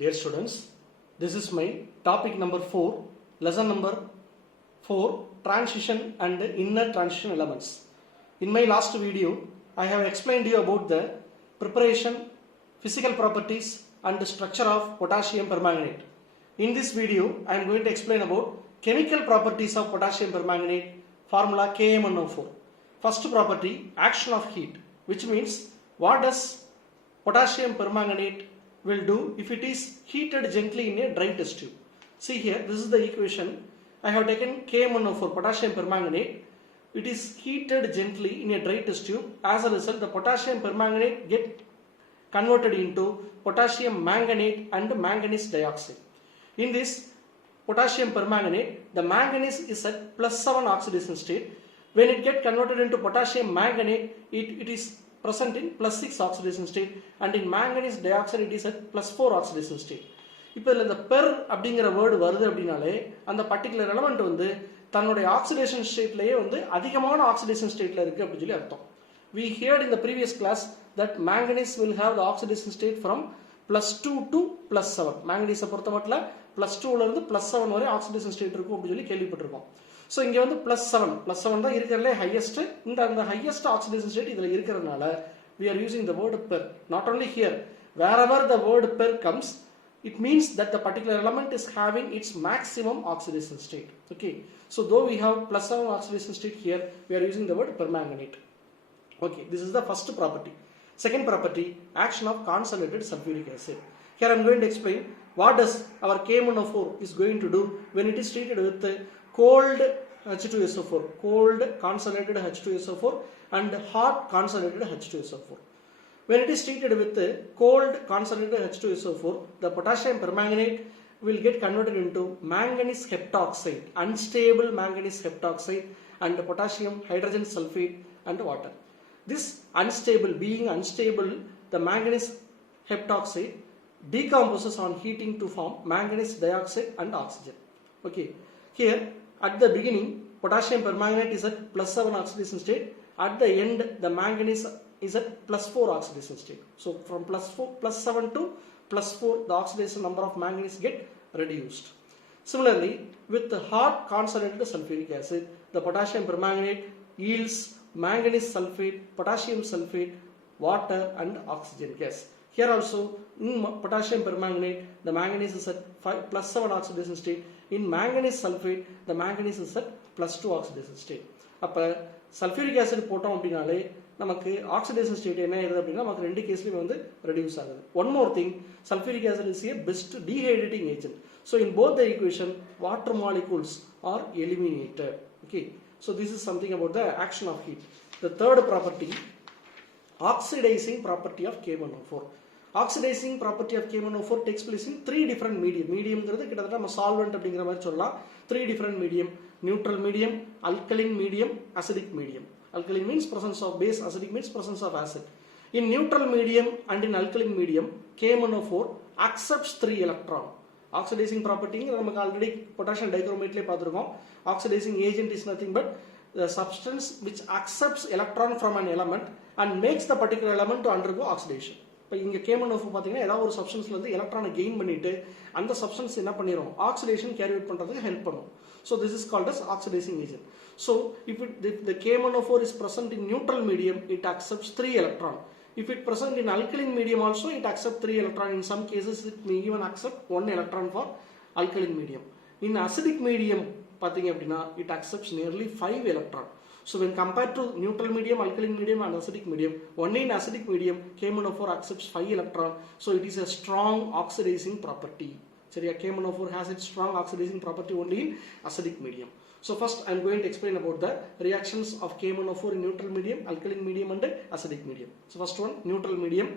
Dear students, this is my topic number 4, lesson number 4, transition and inner transition elements. In my last video, I have explained you about the preparation, physical properties and structure of potassium permanganate. In this video, I am going to explain about chemical properties of potassium permanganate, formula KMnO4. First property, action of heat, which means what does potassium permanganate will do if it is heated gently in a dry test tube. See here, this is the equation. I have taken KMnO4, potassium permanganate. It is heated gently in a dry test tube. As a result, the potassium permanganate get converted into potassium manganate and manganese dioxide. In this potassium permanganate, the manganese is at +7 oxidation state. When it get converted into potassium manganate, it is present in +6 oxidation state, and in manganese dioxide it is at +4 oxidation state. இப்போ இந்த per அப்படிங்கிற word வருது அப்படின்னாலே அந்த particular element வந்து தன்னுடைய oxidation ஸ்டேட்லயே வந்து அதிகமான ஆக்சிடேஷன் ஸ்டேட்ல இருக்கு அப்படின்னு சொல்லி அர்த்தம். We heard in the previous class that manganese will have the oxidation state from +2 to +7. manganese பொறுத்த மட்டும் +2 ல இருந்து +7 வரை ஆக்சிடேஷன் ஸ்டேட் இருக்கும் அப்படின்னு சொல்லி கேள்விப்பட்டிருக்கோம். ஸோ இங்கே வந்து +7 தான் இருக்கிறதுலே ஹையஸ்ட். அந்த ஹையஸ்ட் ஆக்சிடேஷன் ஸ்டேட் இதில் இருக்கிறதுனால we are using the word per. Not only here, wherever the word per comes, it means that the particular element is having its maximum oxidation state. Okay, so though we have +7 oxidation state here, we are using the word permanganate. Okay, this is the first property. Second property, action of concentrated sulfuric acid. Here I am going to explain what does our KMnO4 is going to do when it is treated with cold H2SO4, cold concentrated H2SO4 and hot concentrated H2SO4. When it is treated with cold concentrated H2SO4, the potassium permanganate will get converted into manganese heptoxide, unstable manganese heptoxide, and potassium hydrogen sulfate and water. This being unstable, the manganese heptoxide decomposes on heating to form manganese dioxide and oxygen. Okay, here at the beginning potassium permanganate is at +7 oxidation state. At the end the manganese is at +4 oxidation state. So from +7 to +4 the oxidation number of manganese get reduced. Similarly, with the hot concentrated sulfuric acid, the potassium permanganate yields manganese sulfate, potassium sulfate, water and oxygen gas. Here also in potassium permanganate the manganese is at +7 oxidation state. In manganese sulfate the manganese is at +2 oxidation state. அப்ப sulfuric acid போட்டோம் அப்படினாலே நமக்கு oxidation state என்ன ஆயிருது அப்படின்னா நமக்கு ரெண்டு கேஸ்லயும் வந்து ரெடியூஸ் ஆகுது. One more thing, sulfuric acid is a best dehydrating agent. So in both the equation water molecules are eliminated. Okay, so this is something about the action of heat. The third property, oxidizing property of KMnO4. Oxidizing property of KMnO4 takes place in 3 different medium. Mediumங்கிறது கிட்டத்தட்ட நம்ம solvent அப்படிங்கிற மாதிரி சொல்லலாம். 3 different medium: neutral medium, alkaline medium, acidic medium. Alkaline means presence of base, acidic means presence of acid. In neutral medium and in alkaline medium, KMnO4 accepts 3 electron. Oxidizing property நமக்கு already potassium டைக்ரோமேட்லயே பார்த்திருக்கோம். Oxidizing agent is nothing but the substance which accepts electron from an element and makes the particular element to undergo oxidation. இப்போ இங்கே KMnO4 பார்த்தீங்கன்னா ஏதாவது ஒரு சப்ஸ்டன்ஸ்ல இருந்து எலக்ட்ரானை gain பண்ணிட்டு அந்த சப்ஸ்டன்ஸ் என்ன பண்ணிரும், ஆக்சிடேஷன் கேரி அவுட் பண்றதுக்கு ஹெல்ப் பண்ணும். So this is called as oxidizing agent. So if the KMnO4 is present in neutral medium, it accepts 3 electron. If it present in alkaline medium also, it accepts 3 electron. In some cases it may even accept 1 electron for alkaline medium. In acidic medium பார்த்தீங்க அப்படின்னா it accepts nearly 5 electron. So when compared to neutral medium, alkaline medium and acidic medium, only in acidic medium KMnO4 accepts 5 electron. So it is a strong oxidizing property. சரியா, KMnO4 has its strong oxidizing property only in acidic medium. So first I am going to explain about the reactions of KMnO4 in neutral medium, alkaline medium and acidic medium. So first one, neutral medium.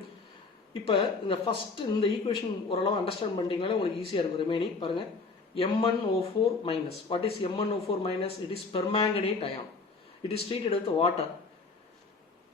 இப்போ இந்த first இந்த equation ஓரளவு understand பண்ணிட்டீங்கனாலே உங்களுக்கு ஈஸியாக இருக்கும். Remaining பாருங்க, MnO4 minus. What is MnO4 minus? It is permanganate ion. It is treated with water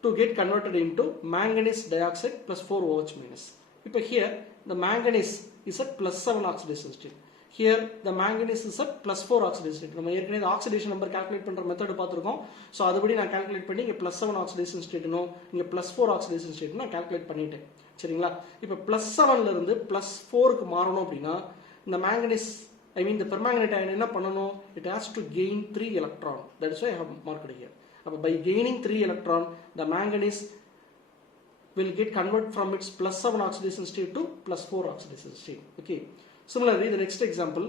to get converted into manganese dioxide +4OH minus. இப்போ here the manganese is at +7 oxidation state. Here the manganese is at +4 oxidation state. நம்ம ஏற்கனவே oxidation number calculate பண்ற method பார்த்திருக்கோம். So அதுபடி நான் calculate பண்ணி இங்க +7 oxidation ஸ்டேட்னோ இங்க +4 ஆக்சிடேஷன் ஸ்டேட்னோ கால்குலேட் பண்ணிட்டேன். சரிங்களா? இப்போ +7 இருந்து +4க்கு மாறணும் அப்படின்னா இந்த மேங்கனீஸ் the permanganate ion என்ன பண்ணணும்? It has to gain 3 electron. That is why I have marked here. அப்போ by gaining 3 electron, the manganese will get converted from its +7 oxidation state to +4 oxidation state. Okay. Similarly, the next example,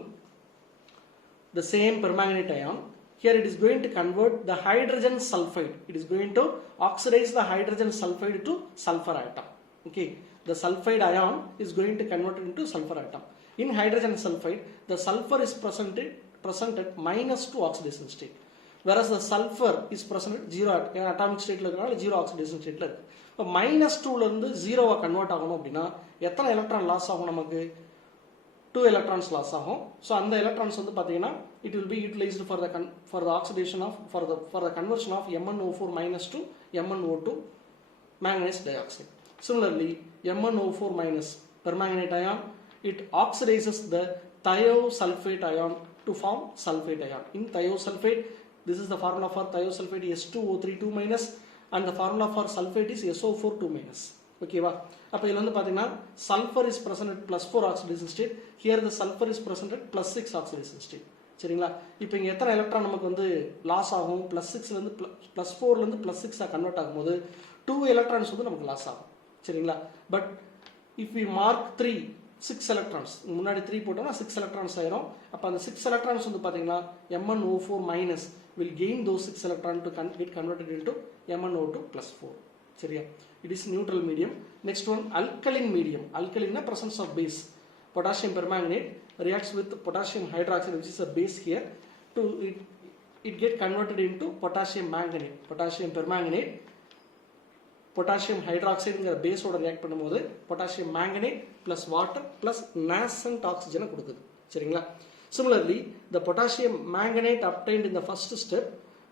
the same permanganate ion. Here it is going to convert the hydrogen sulfide. It is going to oxidize the hydrogen sulfide to sulfur atom. Okay. The sulfide ion is going to convert it into sulfur atom. In hydrogen sulfide, the sulfur is present at -2 oxidation state, whereas the sulfur is present at 0 atomic state, 0 oxidation state. இப்போ -2 இருந்து 0 convert ஆகணும் அப்படின்னா எத்தனை electron loss ஆகும்? நமக்கு 2 electrons loss ஆகும். So அந்த electrons வந்து பார்த்தீங்கன்னா it will be utilized for the oxidation of for the conversion of MnO4- to MnO2 manganese dioxide. Similarly, MnO4- permanganate ion, it oxidizes the thiosulfate ion to form sulfate ion. In thiosulfate, this is the formula for thiosulfate, S2O32-, and the formula for sulfate is SO4 2-. Okay va? அப்போ இதில் வந்து பார்த்தீங்கன்னா sulfur is present at +4 oxidation state. Here the sulfur is present at +6 oxidation state. சரிங்களா? இப்போ இங்கே எத்தனை electron நமக்கு வந்து லாஸ் ஆகும்? +6லேருந்து +4லேருந்து +6 கன்வெர்ட் ஆகும்போது 2 electrons வந்து நமக்கு லாஸ் ஆகும். சரிங்களா? But if we mark 6 electrons, முன்னாடி 3 போட்டோம்னா 6 electrons ஆயிரும். அப்போ அந்த 6 electrons வந்து பார்த்தீங்கன்னா MnO4- will gain those 6 electrons to get converted into MnO2+4. சரியா? It is neutral medium. Next one, alkaline medium. Alkaline na presence of base. Potassium permanganate reacts with potassium hydroxide, which is a base here, to it get converted into potassium manganate. Potassium permanganate potassium hydroxide ங்கிற பேஸோட react பண்ணும்போது potassium manganate plus water plus nascent oxygen கொடுக்குது. சரிங்களா? Similarly, the potassium manganate obtained in the first step,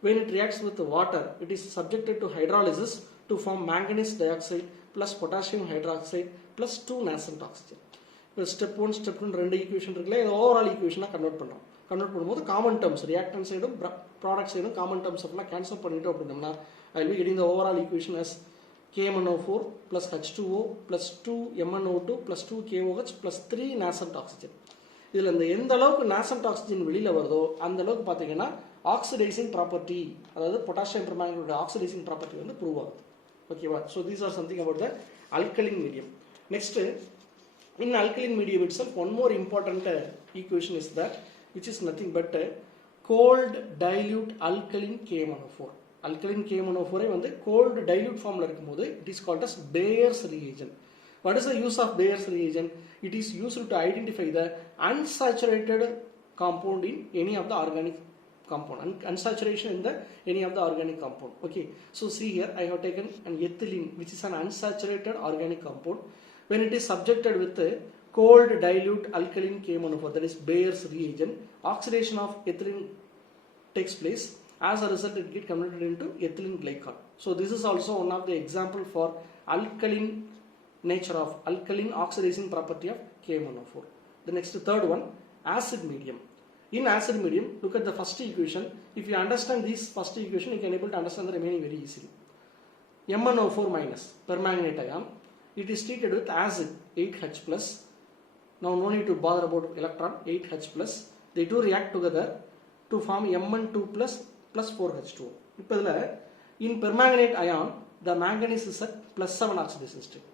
when it reacts with the water, it is subjected to hydrolysis to form manganese dioxide plus potassium hydroxide plus 2 nascent oxygen. இப்போ step 1 step 2 ரெண்டு equation இருக்குல்ல, இது overall ஈக்குவேஷனாக convert பண்ணுறோம். Convert பண்ணும்போது common terms reactant சைடும் product சைடும் common terms அப்படின்னா கேன்சல் பண்ணிட்டோம் அப்படின்னோம்னா I will be getting the overall equation as KMnO4 plus H2O plus 2 MnO2 plus 2 KOH plus 3 nascent oxygen. இதில் இந்த எந்த அளவுக்கு nascent oxygen வெளியில் வருதோ அந்த அளவுக்கு பார்த்தீங்கன்னா ஆக்சிடைசிங் ப்ராப்பர்ட்டி, அதாவது பொட்டாசியம் பெர்மாங்கனேட்டோட ஆக்சிடைசிங் ப்ராப்பர்ட்டி வந்து ப்ரூவ் ஆகுது. ஓகேவா? So these or something about the alkaline medium. Next, in alkaline medium itself, one more important equation is that, which is nothing but cold dilute alkaline KMnO4. Alkaline KMnO4 வந்து cold dilute formல இருக்கும்போது it is called as Bayer's reagent. What is the use of Bayer's reagent? It is used to identify the unsaturated compound in any of the organic compound. Unsaturation in any of the organic compound. Okay. So see here, I have taken an ethylene, which is an unsaturated organic compound. When it is subjected with a cold dilute alkaline KMnO4, that is Bayer's reagent, oxidation of ethylene takes place. As a result, it gets converted into ethylene glycol. So this is also one of the example for alkaline nature of alkaline oxidizing property of KMnO4. The next third one, acid medium. In acid medium, look at the first equation. If you understand this first equation, you can able to understand the remaining very easily. MnO4- permanganate ion, it is treated with acid 8H+. Now no need to bother about electron, 8H+. They do react together to form Mn2+ plus 4H2O. இப்போ இதில் in permanganate ion, the manganese is at +7 oxidation state.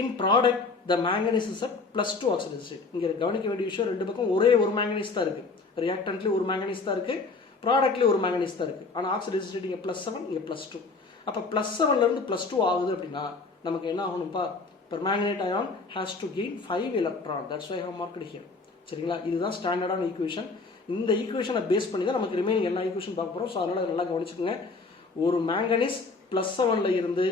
In product, the manganese is at +2 oxidation state. இங்கே கவனிக்க வேண்டிய விஷயம், ரெண்டு பக்கம் ஒரே ஒரு manganese தான் இருக்கு. ரியாக்டன்ட்லேயும் ஒரு manganese தான் இருக்கு, ப்ராடக்ட்லேயும் ஒரு manganese தான் இருக்கு. ஆனால் ஆக்சிடேஷன் ஸ்டேட் இங்கே +7, இங்கே +2. அப்போ +7லேருந்து +2 ஆகுது அப்படின்னா நமக்கு என்ன ஆகணும்ப்பா? permanganate ion has to gain 5 electron. That's why I have marked here. சரிங்களா? இதுதான் ஸ்டாண்டர்டான ஈக்குவேஷன். இந்த ஈக்குவேஷனை பேஸ் பண்ணி தான் நமக்கு ரிமைனிங் எல்லா ஈக்குவேஷன் பார்க்க போகிறோம். ஸோ அதனால் நல்லா கவனிச்சுக்கோங்க. ஒரு மேங்கனீஸ் +7ல் இருந்து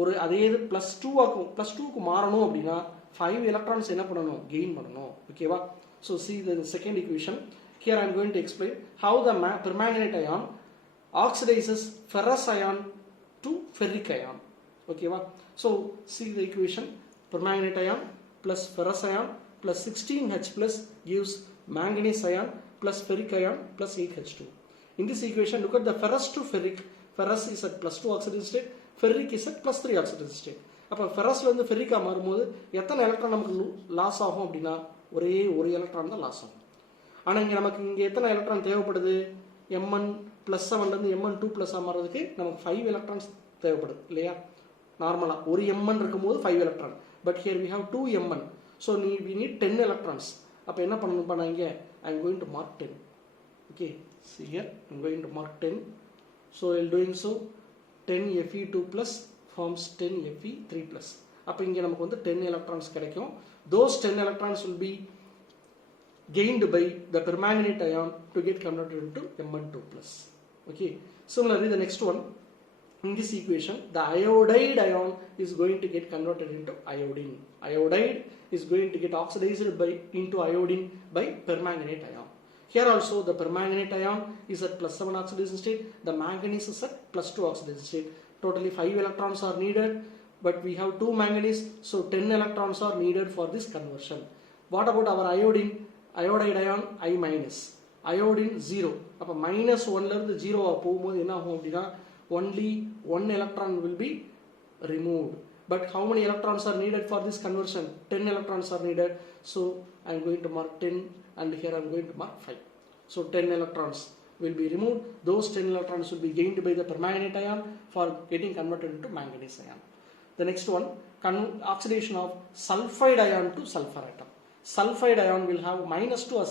ஒரு அதே இது +2க்கு மாறணும் அப்படின்னா 5 electrons என்ன பண்ணணும்? கெயின் பண்ணணும். ஓகேவா? So see the second equation. Here I am going to explain how the permanganate ion oxidizes ferrous ion to ferric ion. ஓகேவா? So see the equation. Permanganate ion plus ferrous ion plus 16H+ gives manganese ion plus ferric ion plus 8H2. In this equation, look at the ferrous to ferric. Ferrous is at +2 oxidation state, ferric is at +3 oxidation state. அப்போ ஃபெரஸ்லேருந்து ஃபெரிக்கா மாறும்போது எத்தனை electron நமக்கு loss ஆகும் அப்படின்னா ஒரே ஒரு electron தான் loss ஆகும். ஆனால் இங்கே நமக்கு இங்கே எத்தனை எலக்ட்ரான் தேவைப்படுது? Mn+7லேருந்து Mn2+ மாறுறதுக்கு நமக்கு 5 எலக்ட்ரான்ஸ் தேவைப்படுது இல்லையா? நார்மலாக ஒரு Mn இருக்கும்போது 5 electron, but here we have 2 Mn, so we need 10 electrons. அப்போ என்ன பண்ணணும்ப்பா நான் இங்கே I am going to mark 10. Okay, see here I am going to mark 10. So while doing so 10 Fe2+ forms 10 Fe3+. அப்போ இங்கே நமக்கு வந்து 10 electrons கிடைக்கும். Those 10 electrons will be gained by the permanganate ion to get converted into Mn2+. Okay, similarly the next one, in this equation the iodide ion is going to get converted into iodine. Iodide is going to get oxidized into iodine by permanganate ion. Here also the permanganate ion is at +7 oxidation state, the manganese is at +2 oxidation state. Totally 5 electrons are needed, but we have 2 manganese, so 10 electrons are needed for this conversion. What about our iodine? Iodide ion I-, iodine 0. அப்போ -1லேருந்து 0 போகும்போது என்ன ஆகும் அப்படின்னா only 1 electron will be removed. But how many electrons are needed for this conversion? 10 electrons are needed. So I am going to mark 10 and here I am going to mark 5. So 10 electrons will be removed. Those 10 electrons will be gained by the permanganate ion for getting converted into manganese ion. The next one, oxidation of sulfide ion to sulfur atom. Sulfide ion will have -2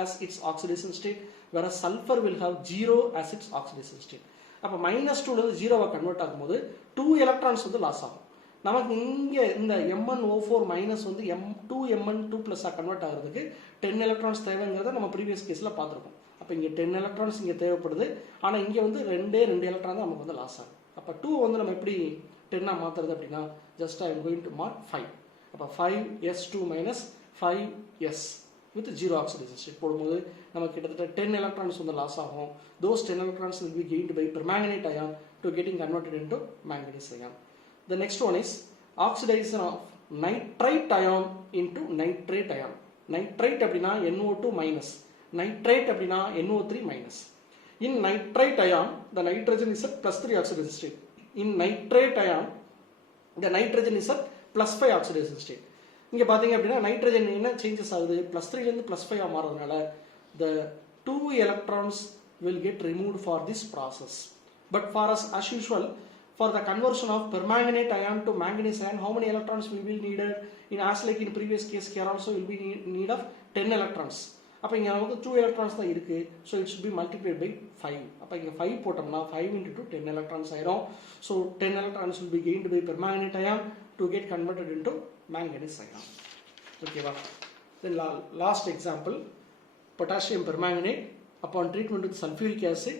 as its oxidation state, whereas sulfur will have 0 as its oxidation state. அப்போ -2லேருந்து 0 convert ஆகும்போது 2 electrons வந்து loss ஆகும். நமக்கு இங்கே இந்த MnO4- வந்து 2Mn2+ convert ஆகிறதுக்கு 10 electrons தேவைங்கிறத நம்ம ப்ரீவியஸ் கேஸில் பார்த்துருக்கோம். அப்போ இங்கே 10 எலக்ட்ரான்ஸ் இங்கே தேவைப்படுது, ஆனால் இங்கே வந்து 2 எலக்ட்ரான் தான் நமக்கு வந்து லாஸ் ஆகும். அப்போ 2 வந்து நம்ம எப்படி 10 மாற்றுறது அப்படின்னா just I am going to mark 5. அப்போ 5s2 - 5s with 0 oxidation state போடும்போது நமக்கு கிட்டத்தட்ட 10 electrons வந்து லாஸ் ஆகும். Those 10 electrons will be gained by permanganate ion to getting converted into manganese ion. The next one is oxidation of nitrite ion into nitrate ion. Nitrite அப்படின்னா NO2-, nitrate அப்படின்னா NO3-. In nitrite ion the nitrogen is at +3 oxidation state. In nitrate ion the nitrogen is at +5 oxidation state. இங்கே பார்த்தீங்க அப்படின்னா nitrogen என்ன changes ஆகுது? +3லேருந்து +5 மாறதுனால the 2 electrons will get removed for this process. But for us as usual, for the conversion of permanganate ion to manganese ion, how many electrons will be needed? In as like in previous case here also will be need of 10 electrons. அப்போ இங்கே நமக்கு 2 electrons தான் இருக்கு, so it should be multiplied by 5. அப்போ இங்கே 5 போட்டோம்னா 5 × 2 10 electrons ஆயிரும். So 10 electrons will be gained by permanganate ion to get converted into manganese ion. Okay, then last example, potassium permanganate upon treatment with sulfuric acid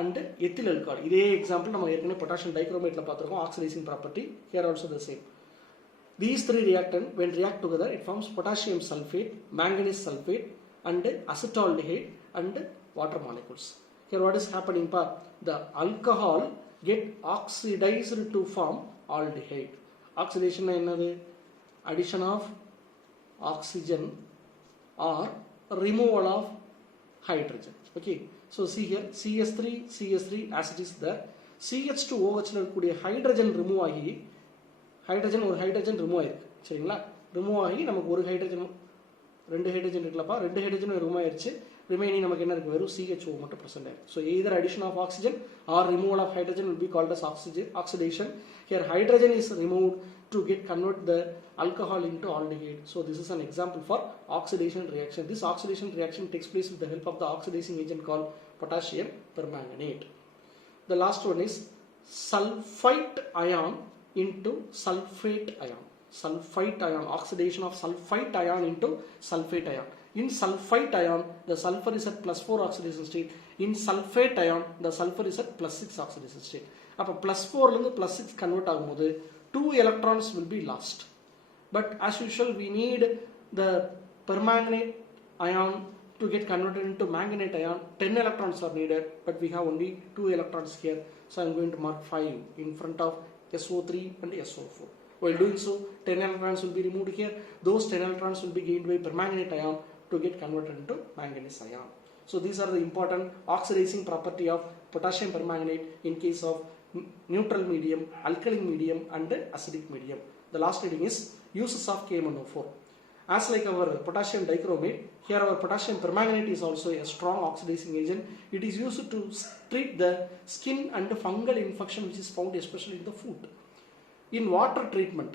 and ethyl alcohol. இதே example நம்ம ஏற்கனவே potassium dichromate பார்த்திருக்கோம், oxidizing property. Here also the same. These three reactants when react together it forms potassium sulfate, manganese sulfate and acetaldehyde and water molecules. Here what is happening? The alcohol get oxidized to form aldehyde. Oxidation என்னது? Addition of oxygen or removal of hydrogen. Okay, so see here CH3 as it is there, CH2OH இருக்கக்கூடிய hydrogen remove ஆகி ஒரு hydrogen remove ஆயிருக்கு. சரிங்களா? remove ஆகி நமக்கு ஒரு hydrogen 2 hydrogen இருக்குலப்பா, 2 hydrogen remove ஆயிருச்சு. remaining நமக்கு என்ன இருக்கு? வெறும் CHO மட்டும் present ஆயிருக்கு. So either addition of oxygen or removal of hydrogen will be called as oxidation. Here hydrogen is removed to get convert the alcohol into aldehyde. So this is an example for oxidation reaction. This oxidation reaction takes place with the help of the oxidizing agent called potassium permanganate. The last one is sulfite ion into sulfate ion. Sulfite ion, oxidation of sulfite ion into sulfate ion. In sulfite ion the sulfur is at +4 oxidation state. In sulfate ion the sulfur is at +6 oxidation state. அப்போ +4லேருந்து +6 convert ஆகும்போது 2 electrons will be lost. But as usual we need the permanganate ion to get converted into manganate ion. 10 electrons are needed, but we have only 2 electrons here, so I am going to mark 5 in front of SO3 and SO4. While doing so 10 electrons will be removed here. Those 10 electrons will be gained by permanganate ion to get converted into manganese ion. So these are the important oxidizing property of potassium permanganate in case of neutral medium, alkaline medium and acidic medium. The last heading is uses of KMnO4. As like our potassium dichromate, here our potassium permanganate is also a strong oxidizing agent. It is used to treat the skin and fungal infection which is found especially in the food. In water treatment,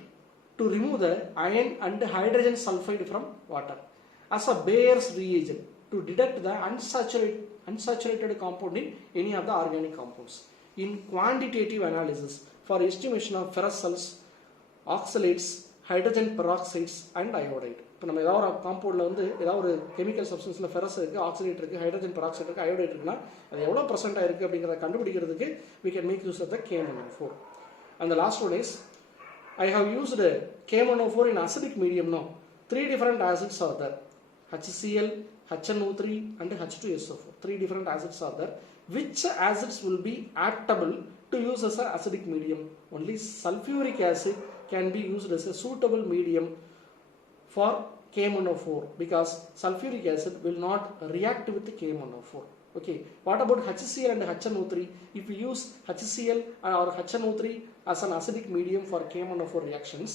to remove the iron and hydrogen sulfide from water. As a Bayer's reagent, to detect the unsaturated compound in any of the organic compounds. In quantitative analysis, for estimation of ferrous salts, oxalates, hydrogen peroxides and iodide. இப்போ நம்ம ஏதாவது ஒரு காம்பவுண்டில் வந்து ஏதாவது ஒரு chemical சப்ஸ்டன்ஸில் ferrous இருக்குது, ஆக்சிலேட் இருக்குது, hydrogen peroxide இருக்குது, அயோடைட் இருக்குன்னா அது எவ்வளோ பர்சென்ட்டாக இருக்குது அப்படிங்கிறத கண்டுபிடிக்கிறதுக்கு we can make use of the KMnO4. And the last one is, I have used KMnO4 in acidic medium now. 3 different acids are there. HCl, HNO3 and H2SO4. 3 different acids are there. Which acids will be aptable to use as an acidic medium? Only sulfuric acid can be used as a suitable medium for KMnO4 because sulfuric acid will not react with the KMnO4. Okay, what about HCl and HNO3? If we use HCl or HNO3 as an acidic medium for KMnO4 reactions,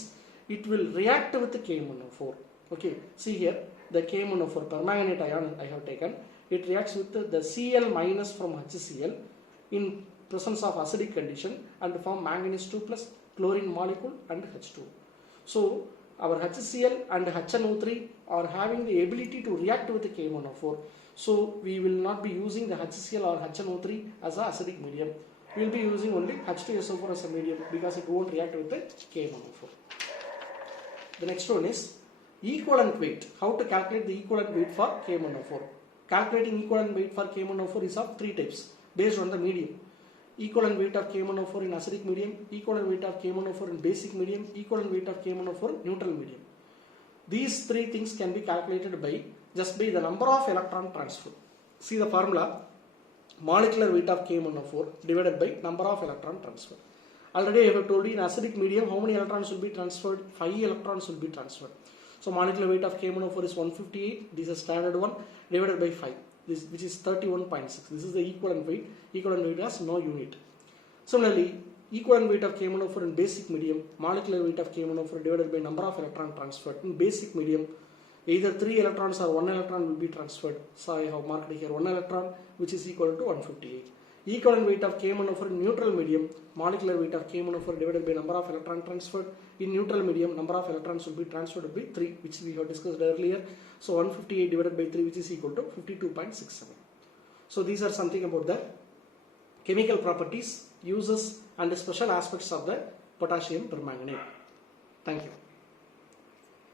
it will react with the KMnO4. Okay, see here the KMnO4 permanganate ion I have taken. It reacts with the Cl minus from HCl in presence of acidic condition and form manganese 2 plus chlorine molecule and H2. So our HCl and HNO3 are having the ability to react with the KMnO4. So we will not be using the HCl or HNO3 as an acidic medium. We will be using only H2SO4 as a medium because it won't react with the KMnO4. The next one is equivalent weight. How to calculate the equivalent weight for KMnO4? Calculating equivalent weight for KMnO4 is of 3 types based on the medium. Equivalent weight of KMnO4 in acidic medium, equivalent weight of KMnO4 in basic medium, equivalent weight of KMnO4 in neutral medium. These 3 things can be calculated by just by the number of electron transfer. See the formula, molecular weight of KMnO4 divided by number of electron transfer. Already I have told you in acidic medium how many electrons will be transferred? 5 electrons will be transferred. So molecular weight of KMnO4 is 158, this is standard one, divided by 5. This, which is 31.6. This is the equivalent weight. Equivalent weight has no unit. Similarly, equivalent weight of KMnO4 in basic medium, molecular weight of KMnO4 divided by number of electron transferred. In basic medium, either 3 electrons or 1 electron will be transferred. So I have marked here 1 electron, which is equal to 158. Equivalent weight of KMnO4 in neutral medium, molecular weight of KMnO4 divided by number of electron transferred. In neutral medium, number of electrons will be transferred by 3, which we have discussed earlier. So 158 divided by 3, which is equal to 52.67. So these are something about the chemical properties, uses and special aspects of the potassium permanganate. Thank you.